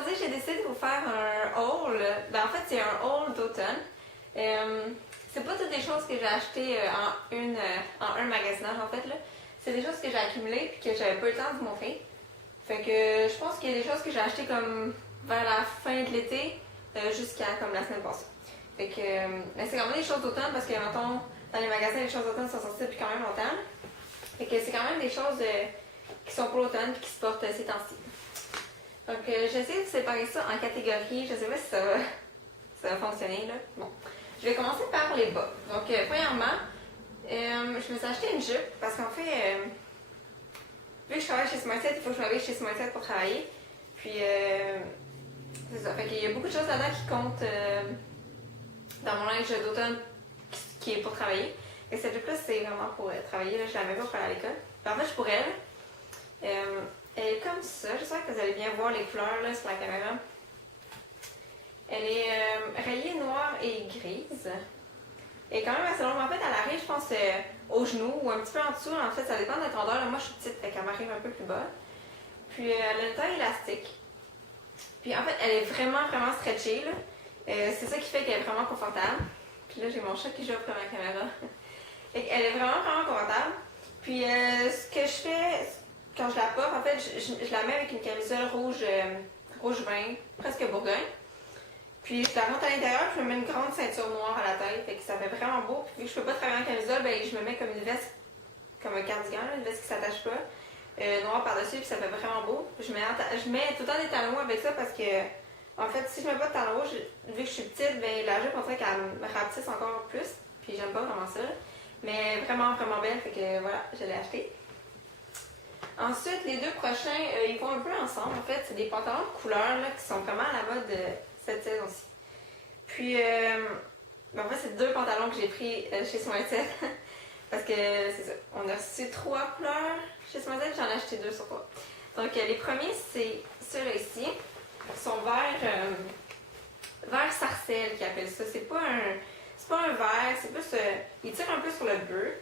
aujourd'hui, j'ai décidé de vous faire un haul. En fait, c'est un haul d'automne. C'est pas toutes des choses que j'ai achetées en un magasinage, en fait. Là. C'est des choses que j'ai accumulées et que j'avais pas eu le temps de vous montrer. Fait que je pense qu'il y a des choses que j'ai achetées comme vers la fin de l'été jusqu'à comme la semaine passée. Fait que c'est quand même des choses d'automne parce que, mettons, dans les magasins, les choses d'automne sont sorties depuis quand même longtemps. Fait que c'est quand même des choses qui sont pour l'automne et qui se portent ces temps-ci. Donc, j'essaie de séparer ça en catégories. Je sais pas si ça va fonctionner, là. Bon. Je vais commencer par les bas. Donc, premièrement, je me suis acheté une jupe parce qu'en fait, vu que je travaille chez Smartset, il faut que je m'habille chez Smartset pour travailler. Puis, c'est ça. Fait qu'il y a beaucoup de choses là-dedans qui comptent dans mon linge d'automne qui est pour travailler. Et cette jupe-là, c'est vraiment pour travailler. Là, je la mets pas pour aller à l'école. En fait, je pourrais. Elle est comme ça. J'espère que vous allez bien voir les couleurs là, sur la caméra. Elle est rayée noire et grise. Elle est quand même assez longue. En fait, elle arrive, je pense, au genou ou un petit peu en dessous. En fait, ça dépend de la grandeur. Là, moi, je suis petite, fait qu'elle m'arrive un peu plus bas. Puis, elle a une taille élastique. Puis, en fait, elle est vraiment, vraiment stretchée. Là. C'est ça qui fait qu'elle est vraiment confortable. Puis là, j'ai mon chat qui joue après ma caméra. Elle est vraiment, vraiment confortable. Puis, ce que je fais quand je la porte, en fait, je la mets avec une camisole rouge vin, presque bourgogne. Puis, je la rentre à l'intérieur, je me mets une grande ceinture noire à la tête. Fait que ça fait vraiment beau. Puis, vu que je peux pas travailler en camisole, ben, je me mets comme une veste, comme un cardigan, là, une veste qui s'attache pas, noire par-dessus, puis ça fait vraiment beau. Je mets tout le temps des talons avec ça parce que, en fait, si je mets pas de talons rouges, vu que je suis petite, ben, la jupe, on dirait qu'elle me rapetisse encore plus. Puis, j'aime pas vraiment ça. Mais vraiment, vraiment belle. Fait que, voilà, je l'ai acheté. Ensuite, les deux prochains, ils vont un peu ensemble. En fait, c'est des pantalons de couleur là, qui sont vraiment à la mode cette saison-ci. Puis, en fait, c'est deux pantalons que j'ai pris chez Smartset. Parce que, c'est ça, on a reçu 3 couleurs chez Smartset, j'en ai acheté 2 sur 3. Donc, les premiers, c'est ceux-là ici. Ils sont vert sarcelle, qu'ils appellent ça. C'est pas un vert, c'est plus... ils tirent un peu sur le bleu.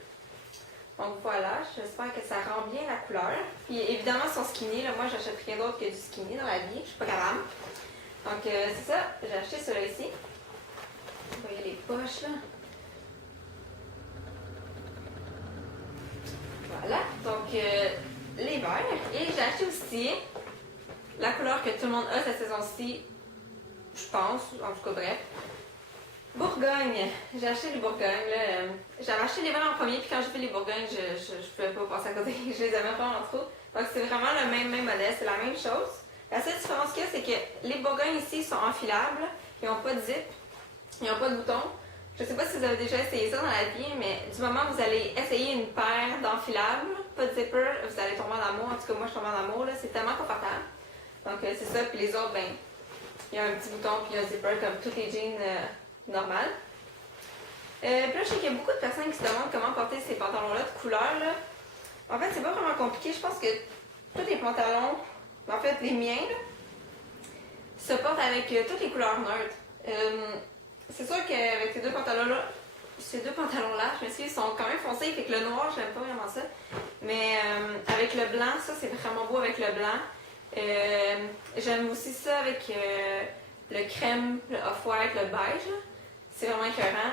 Donc voilà, j'espère que ça rend bien la couleur. Puis évidemment, ils sont skinny. Là, moi, j'achète rien d'autre que du skinny dans la vie. Je suis pas capable. Donc c'est ça, j'ai acheté celui-là ici. Vous voyez les poches là. Voilà, donc les verts. Et j'ai acheté aussi la couleur que tout le monde a cette saison-ci, je pense, en tout cas bref. Bourgogne. J'ai acheté les Bourgognes. J'avais acheté les verts en premier, puis quand j'ai fait les Bourgognes, je pouvais pas passer à côté. Je les avais pas en trop. Donc c'est vraiment le même modèle, c'est la même chose. La seule différence qu'il y a, c'est que les Bourgognes ici sont enfilables. Ils n'ont pas de zip. Ils n'ont pas de bouton. Je sais pas si vous avez déjà essayé ça dans la vie, mais du moment où vous allez essayer une paire d'enfilables, pas de zipper, vous allez tomber en amour. En tout cas, moi, je tombe en amour. C'est tellement confortable. Donc c'est ça. Puis les autres, ben, il y a un petit bouton, puis un zipper comme tous les jeans normales. Puis là, je sais qu'il y a beaucoup de personnes qui se demandent comment porter ces pantalons-là de couleur. Là. En fait, c'est pas vraiment compliqué. Je pense que tous les pantalons, en fait, les miens, là, se portent avec toutes les couleurs neutres. C'est sûr qu'avec ces deux pantalons-là, je me suis dit, ils sont quand même foncés, fait que le noir, j'aime pas vraiment ça. Mais avec le blanc, ça, c'est vraiment beau avec le blanc. J'aime aussi ça avec le crème, le off-white, le beige. Là. C'est vraiment écœurant.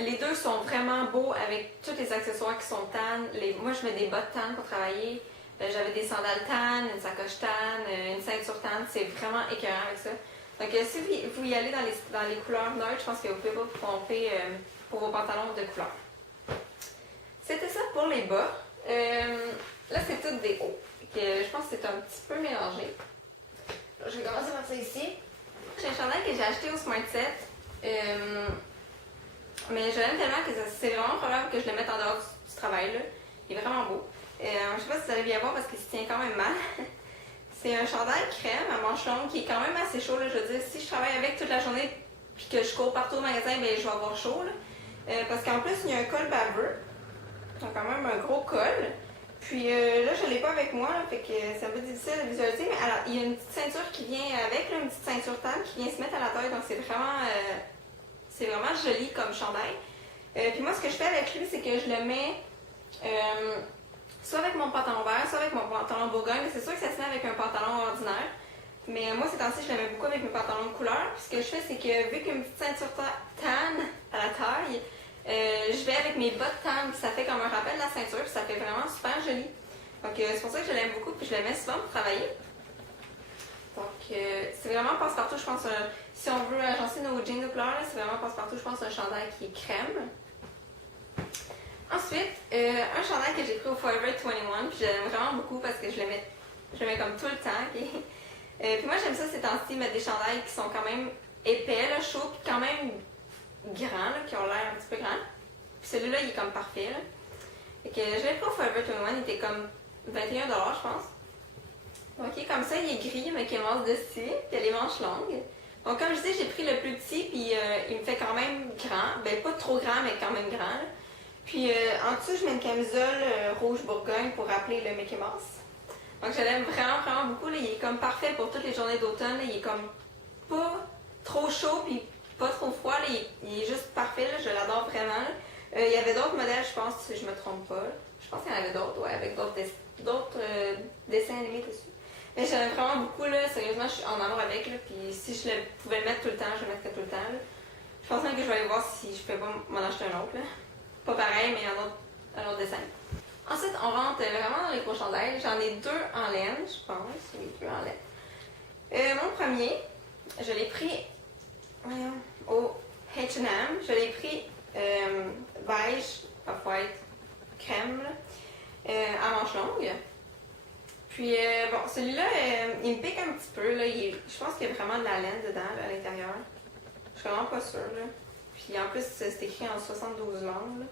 Les deux sont vraiment beaux avec tous les accessoires qui sont tan. Moi, je mets des bottes tan pour travailler. J'avais des sandales tan, une sacoche tan, une ceinture tan. C'est vraiment écœurant avec ça. Donc, si vous y allez dans les couleurs neutres, je pense que vous pouvez pas vous tromper pour vos pantalons de couleur. C'était ça pour les bas. Là, c'est tout des hauts. Je pense que c'est un petit peu mélangé. Je vais commencer par ça ici. J'ai un chandail que j'ai acheté au Smartset. Mais je l'aime tellement que c'est vraiment probable que je le mette en dehors du travail. Là. Il est vraiment beau. Je sais pas si vous allez bien voir parce qu'il se tient quand même mal. C'est un chandail crème à manches longues qui est quand même assez chaud. Là. Je veux dire, si je travaille avec toute la journée et que je cours partout au magasin, ben, je vais avoir chaud. Là. Parce qu'en plus, il y a un col baveux. Donc quand même un gros col. Puis là, je ne l'ai pas avec moi, là, fait que c'est un peu difficile de visualiser. Mais alors, il y a une petite ceinture qui vient avec, là, une petite ceinture tan qui vient se mettre à la taille. Donc c'est vraiment joli comme chandail. Puis moi, ce que je fais avec lui, c'est que je le mets soit avec mon pantalon vert, soit avec mon pantalon bourgogne. C'est sûr que ça se met avec un pantalon ordinaire. Mais moi, ces temps-ci, je l'aimais beaucoup avec mes pantalons de couleur. Puis ce que je fais, c'est que vu qu'une petite ceinture tan à la taille, je vais avec mes bottes tan, puis ça fait comme un rappel de la ceinture, puis ça fait vraiment super joli. Donc c'est pour ça que je l'aime beaucoup, puis je le mets souvent pour travailler. Donc c'est vraiment passe-partout, je pense. Si on veut agencer nos jeans de couleur, c'est vraiment passe-partout, je pense, un chandail qui est crème. Ensuite, un chandail que j'ai pris au Forever 21, puis j'aime vraiment beaucoup parce que je le mets comme tout le temps. Okay? Puis moi, j'aime ça ces temps-ci, mettre des chandails qui sont quand même épais, là, chauds, puis quand même grands, là, qui ont l'air un petit peu grands. Puis celui-là, il est comme parfait. Là. Fait que je l'ai pris au Forever 21, il était comme 21$, je pense. Donc, il est comme ça, il est gris, mais qui est masse dessus, puis il a les manches longues. Donc, comme je dis, j'ai pris le plus petit, puis il me fait quand même grand. Ben, pas trop grand, mais quand même grand. Là. Puis en dessous, je mets une camisole rouge Bourgogne pour rappeler le Mickey Mouse. Donc je l'aime vraiment, vraiment beaucoup. Là. Il est comme parfait pour toutes les journées d'automne. Il est comme pas trop chaud puis pas trop froid. Là. Il est juste parfait. Là. Je l'adore vraiment. Il y avait d'autres modèles, je pense, si je me trompe pas. Je pense qu'il y en avait d'autres, ouais, avec d'autres dessins animés dessus. Mais j'aime vraiment beaucoup. Là. Sérieusement, je suis en amour avec. Là. Puis si je pouvais le mettre tout le temps, je le mettrais tout le temps. Là. Je pense même que je vais aller voir si je peux pas m'en acheter un autre. Là. Pas pareil, mais un autre dessin. Ensuite, on rentre vraiment dans les gros chandails. J'en ai deux en laine, je pense. Oui, deux en laine. Mon premier, je l'ai pris au H&M. Je l'ai pris beige, off-white, crème, à manches longues. Puis, bon, celui-là, il me pique un petit peu. Là. Je pense qu'il y a vraiment de la laine dedans, là, à l'intérieur. Je suis vraiment pas sûre. Là. Puis en plus, c'est écrit en 72 langues. Là.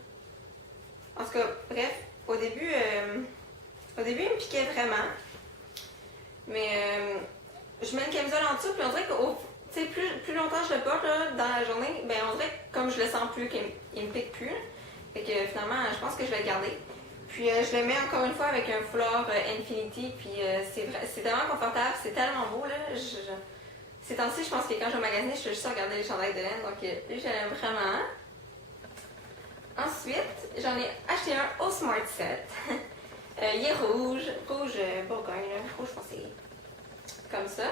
En tout cas, bref, au début, il me piquait vraiment. Mais je mets une camisole en dessous, puis on dirait que plus longtemps je le porte là, dans la journée, ben on dirait que comme je le sens plus, qu'il me pique plus. Là. Fait que finalement, je pense que je vais le garder. Puis je le mets encore une fois avec un foulard Infinity, puis c'est tellement confortable, c'est tellement beau. Là. Ces temps-ci, je pense que quand je vais magasiner, je suis juste à regarder les chandails de laine, donc lui, je l'aime vraiment. Ensuite, j'en ai acheté un au Smart Set. Il est rouge Bourgogne, là. Rouge foncé. Comme ça,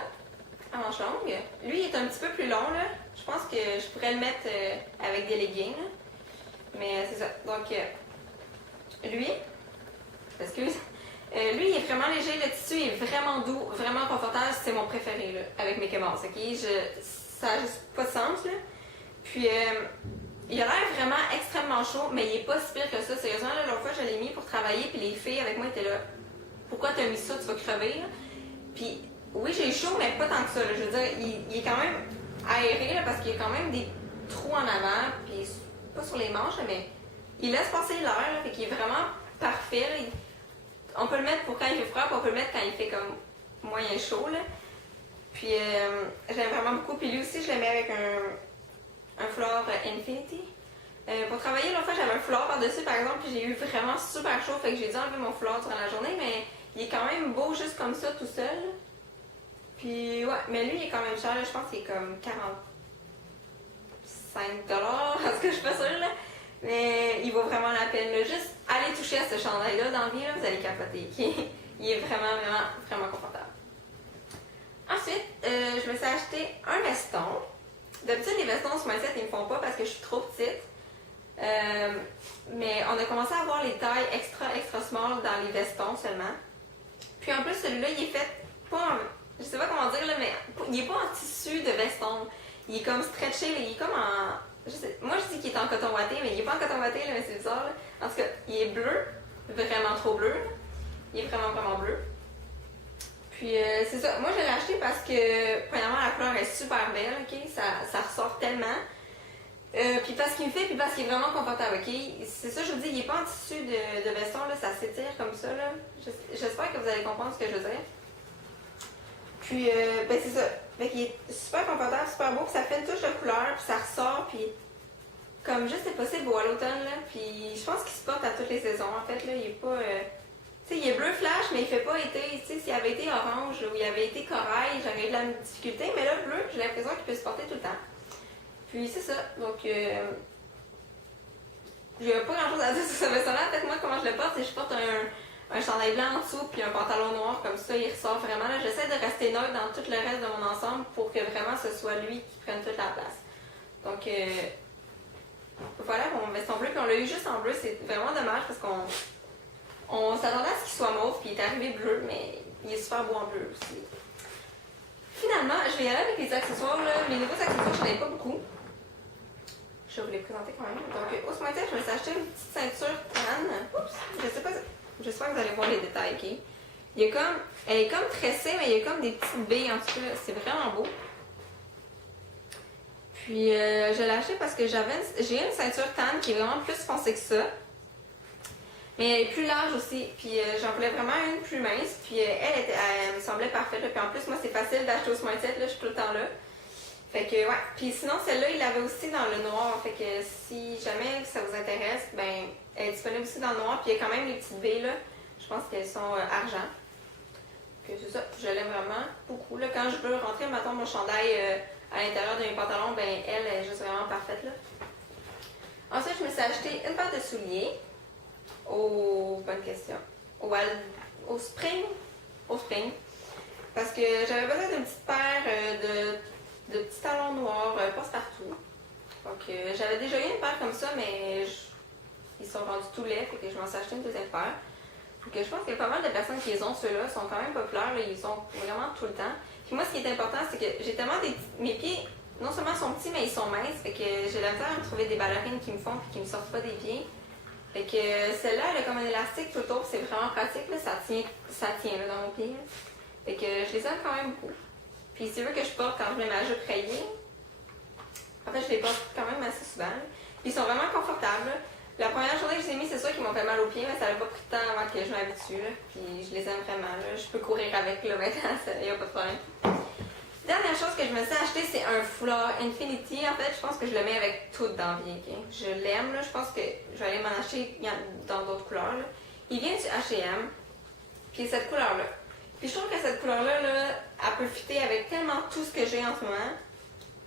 à manches longues. Lui, il est un petit peu plus long, là. Je pense que je pourrais le mettre avec des leggings, là. Mais c'est ça. Donc, lui, excuse. Lui, il est vraiment léger, le tissu est vraiment doux, vraiment confortable, c'est mon préféré là, avec Mickey Mouse, ok? Ça n'a juste pas de sens, là. Puis, il a l'air vraiment extrêmement chaud, mais il est pas si pire que ça. Sérieusement, là, l'autre fois, je l'ai mis pour travailler, puis les filles avec moi étaient là. Pourquoi t'as mis ça? Tu vas crever, là? Puis, oui, j'ai chaud, mais pas tant que ça, là. Je veux dire, il est quand même aéré, là, parce qu'il y a quand même des trous en avant, puis pas sur les manches, là, mais il laisse passer l'air, là, fait qu'il est vraiment parfait, là. On peut le mettre pour quand il fait froid, puis on peut le mettre quand il fait comme moyen chaud, là. Puis j'aime vraiment beaucoup. Puis lui aussi, je le mets avec un foulard Infinity. Pour travailler, l'autre fois, j'avais un foulard par-dessus, par exemple, puis j'ai eu vraiment super chaud, fait que j'ai dû enlever mon foulard durant la journée, mais il est quand même beau juste comme ça, tout seul. Puis ouais, mais lui, il est quand même cher, là. Je pense qu'il est comme 45$, en tout cas, je suis pas sûre, là. Mais il vaut vraiment la peine. Là. Juste aller toucher à ce chandail-là dans la vie, là, vous allez capoter. Il est vraiment, vraiment, vraiment confortable. Ensuite, je me suis acheté un veston. D'habitude, les vestons sur ma tête, ils me font pas parce que je suis trop petite. Mais on a commencé à avoir les tailles extra small dans les vestons seulement. Puis en plus, celui-là, il est fait pas en... Je sais pas comment dire, là, mais il est pas en tissu de veston. Il est comme stretché, là, il est comme en... Moi, je dis qu'il est en coton ouaté, mais il n'est pas en coton ouaté, là, mais c'est bizarre. Là. En tout cas, il est bleu, vraiment trop bleu. Là. Il est vraiment, vraiment bleu. Puis, c'est ça. Moi, je l'ai acheté parce que, premièrement, la couleur est super belle, ok? Ça ressort tellement. Puis parce qu'il me fait, puis parce qu'il est vraiment confortable, ok? C'est ça, je vous dis, il n'est pas en tissu de veston, là, ça s'étire comme ça, là. J'espère que vous allez comprendre ce que je veux dire. Puis, ben c'est ça. Fait qu'il est super confortable, super beau, puis ça fait une touche de couleur, puis ça ressort, puis comme juste c'est possible à l'automne, là. Puis je pense qu'il se porte à toutes les saisons, en fait, là. Il est pas... tu sais, il est bleu flash, mais il fait pas été. Tu sais, s'il avait été orange ou il avait été corail, j'aurais eu de la difficulté, mais là, bleu, j'ai l'impression qu'il peut se porter tout le temps. Puis c'est ça. Donc, il n'y a pas grand chose à dire sur ce veston-là. En fait, moi, comment je le porte, c'est que je porte un chandail blanc en dessous puis un pantalon noir, comme ça il ressort vraiment. J'essaie de rester neutre dans tout le reste de mon ensemble pour que vraiment ce soit lui qui prenne toute la place. Donc voilà mon veston bleu, puis on l'a eu juste en bleu, c'est vraiment dommage parce qu'on s'attendait à ce qu'il soit mauve puis il est arrivé bleu, mais il est super beau en bleu aussi. Finalement, je vais y aller avec les accessoires. Là. Les nouveaux accessoires, je n'en ai pas beaucoup. Je vais vous les présenter quand même. Donc, au Smartech, je me suis acheté une petite ceinture tan. Oups, je sais pas. J'espère que vous allez voir les détails, ok? Elle est comme tressée, mais il y a comme des petites billes en dessous. C'est vraiment beau. Puis, je l'ai acheté parce que j'ai une ceinture tan qui est vraiment plus foncée que ça. Mais elle est plus large aussi, puis j'en voulais vraiment une plus mince, puis elle me semblait parfaite, là. Puis en plus, moi, c'est facile d'acheter au Smartech, là, je suis tout le temps là. Fait que, ouais. Puis sinon, celle-là, il l'avait aussi dans le noir, fait que si jamais ça vous intéresse, ben, elle est disponible aussi dans le noir, puis il y a quand même les petites billes, là. Je pense qu'elles sont argent. Que c'est ça, je l'aime vraiment beaucoup, là. Quand je veux rentrer, mettons, mon chandail à l'intérieur de mes pantalons, ben, elle est juste vraiment parfaite, là. Ensuite, je me suis acheté une paire de souliers. Bonne question. Au spring. Au spring. Parce que j'avais besoin d'une petite paire de petits talons noirs passe-partout. Donc j'avais déjà eu une paire comme ça, mais ils sont rendus tout laids, fait que je m'en suis acheté une deuxième paire. Donc je pense qu'il y a pas mal de personnes qui les ont, ceux-là, sont quand même populaires, là, ils sont vraiment tout le temps. Puis moi, ce qui est important, c'est que j'ai tellement mes pieds, non seulement sont petits, mais ils sont minces, fait que j'ai la misère à me trouver des ballerines qui me font et qui me sortent pas des pieds. Fait que celle-là, elle a comme un élastique tout autour, c'est vraiment pratique, là, ça tient là, dans mon pied. Là. Fait que je les aime quand même beaucoup. Puis c'est eux que je porte quand je mets ma jupe rayée. En fait, je les porte quand même assez souvent. Là. Puis ils sont vraiment confortables. Là. La première journée que je les ai mis, c'est sûr qu'ils m'ont fait mal aux pieds, mais ça n'a pas pris de temps avant que je m'habitue. Puis je les aime vraiment. Là. Je peux courir avec là, maintenant, il n'y a pas de problème. Dernière chose que je me suis acheté, c'est un foulard Infinity. En fait, je pense que je le mets avec tout dans vie. Okay? Je l'aime. Je pense que je vais aller m'en acheter dans d'autres couleurs. Là. Il vient du H&M. Puis cette couleur-là. Puis je trouve que cette couleur-là, là, elle peut fitter avec tellement tout ce que j'ai en ce moment.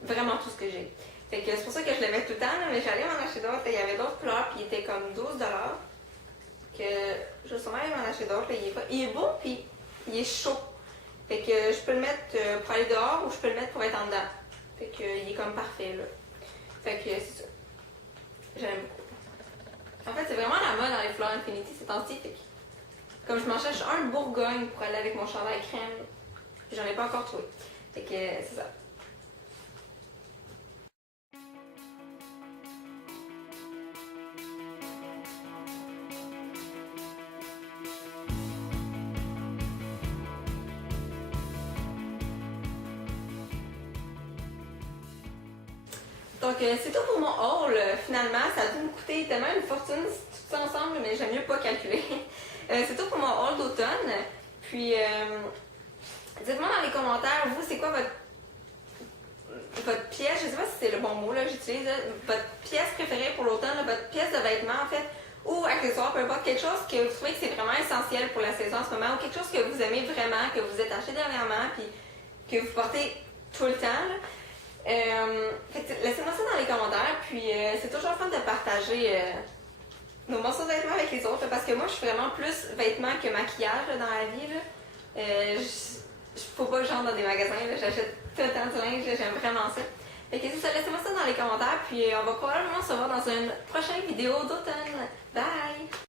Vraiment tout ce que j'ai. Fait que c'est pour ça que je le mets tout le temps. Là, mais j'allais m'en acheter d'autres. Il y avait d'autres couleurs. Puis il était comme 12$. Que je vais sûrement aller m'en acheter d'autres. Il est beau. Puis il est chaud. Fait que je peux le mettre pour aller dehors ou je peux le mettre pour être en dedans. Fait que il est comme parfait là. Fait que c'est ça. J'aime beaucoup. En fait, c'est vraiment la mode dans les Foulard Infinity ces temps-ci. Fait que comme je m'en cherche un Bourgogne pour aller avec mon chandail crème, j'en ai pas encore trouvé. Fait que c'est ça. Donc, c'est tout pour mon haul. Finalement, ça a dû me coûter tellement une fortune, tout ça ensemble, mais j'aime mieux pas calculer. C'est tout pour mon haul d'automne. Puis, dites-moi dans les commentaires, vous, c'est quoi votre pièce, je sais pas si c'est le bon mot là, j'utilise, votre pièce préférée pour l'automne, votre pièce de vêtement en fait, ou accessoire, peu importe, quelque chose que vous trouvez que c'est vraiment essentiel pour la saison en ce moment, ou quelque chose que vous aimez vraiment, que vous êtes acheté dernièrement, puis que vous portez tout le temps. Là. Laissez-moi ça dans les commentaires, puis c'est toujours fun de partager nos morceaux de vêtements avec les autres, parce que moi je suis vraiment plus vêtements que maquillage là, dans la vie. Faut pas que j'entre dans des magasins, j'achète tout le temps du linge, j'aime vraiment ça. Fait que c'est ça, laissez-moi ça dans les commentaires, puis on va probablement se voir dans une prochaine vidéo d'automne. Bye!